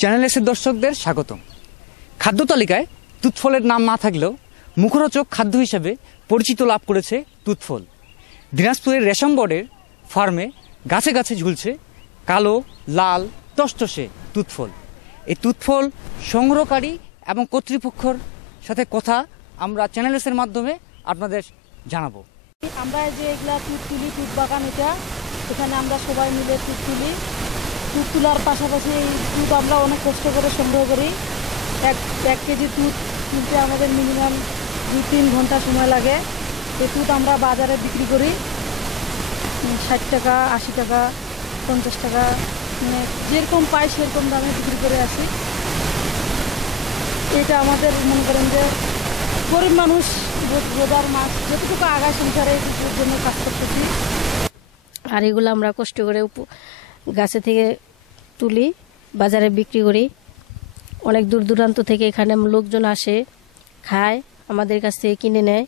Channel এসের দর্শকদের স্বাগতম। খাদ্য তালিকায় তুতফলের নাম না থাকলেও মুখরোচক খাদ্য হিসেবে পরিচিত লাভ করেছে তুতফল। দিনাজপুরের রেশম বোর্ডের ফার্মে গাছে গাছে ঝুলছে কালো, লাল, টসটসে তুতফল। এই তুতফল সংগ্রহকারী এবং কর্তৃপক্ষের সাথে কথা আমরা চ্যানেল এসের মাধ্যমে আপনাদের জানাবো। আমরা যে এগুলা তুত তুলি, তুত বাগান এখানে আমরা সবাই মিলে তুত তুলি। তুত তোলার পাশাপাশি এই তুত আমরা অনেক কষ্ট করে সংগ্রহ করি। এক কেজি তুত তুলতে আমাদের মিনিমাম 2-3 ঘন্টা সময় লাগে। এই তুত আমরা বাজারে বিক্রি করি 60 টাকা, 80 টাকা, 50 টাকা, মানে যেরকম পাই সেরকম দামে বিক্রি করে আসি। এটা আমাদের মনে করেন যে গরিব মানুষ রোজার মাছ যতটুকু আগায় সংসারে এটুকুর জন্য কাজ করতেছি। আর এগুলো আমরা কষ্ট করে গাছে থেকে তুলি, বাজারে বিক্রি করি। অনেক দূর দূরান্ত থেকে এখানে লোকজন আসে, খায়, আমাদের কাছ থেকে কিনে নেয়।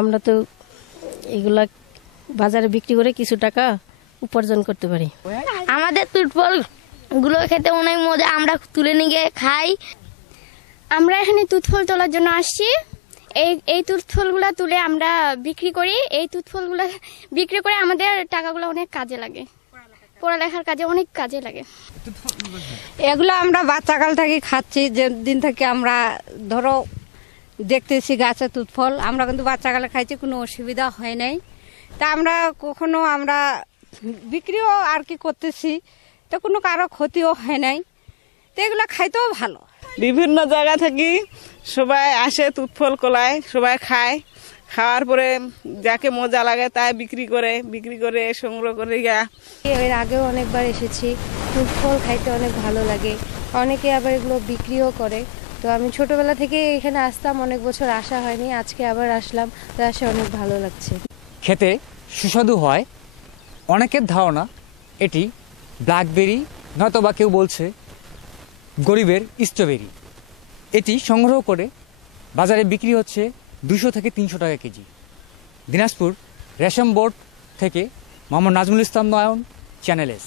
আমরা তো এগুলা বাজারে বিক্রি করে কিছু টাকা উপার্জন করতে পারি। আমাদের তুতফলগুলো খেতে অনেক মজা, আমরা তুলে নিয়ে খাই। আমরা এখানে তুতফল তোলার জন্য আসছি। এই তুতফলগুলো তুলে আমরা বিক্রি করি। এই তুতফলগুলো বিক্রি করে আমাদের টাকাগুলো অনেক কাজে লাগে, পড়ালেখার কাজে অনেক কাজে লাগে। এগুলো আমরা বাচ্চাকাল থেকে খাচ্ছি, যে দিন থেকে আমরা ধরো দেখতেছি গাছে তুতফল, আমরা কিন্তু বাচ্চাকালে খাইছি, কোনো অসুবিধা হয় নাই। তা আমরা কখনো আমরা বিক্রিও আর কি করতেছি, তো কোনো কারো ক্ষতিও হয় নাই। তো এগুলো খাইতেও ভালো। বিভিন্ন জায়গা থেকে সবাই আসে, তুতফল কোলায়, সবাই খায়। খাওয়ার পরে যাকে মজা লাগে তাই বিক্রি করে সংগ্রহ করে এর আগেও অনেকবার এসেছি। তুতফল খাইতে অনেক ভালো লাগে, অনেকে আবার এগুলো বিক্রিও করে। তো আমি ছোটবেলা থেকে এখানে আসতাম, অনেক বছর আসা হয়নি, আজকে আবার আসলাম, তো আসে অনেক ভালো লাগছে। খেতে সুস্বাদু হয়। অনেকের ধারণা এটি ব্ল্যাকবেরি, নয়তো বা কেউ বলছে গরিবের স্ট্রবেরি। এটি সংগ্রহ করে বাজারে বিক্রি হচ্ছে 200 থেকে 300 টাকা কেজি। দিনাজপুর রেশম বোর্ড থেকে মোহাম্মদ নাজমুল ইসলাম নয়ন, চ্যানেল এস।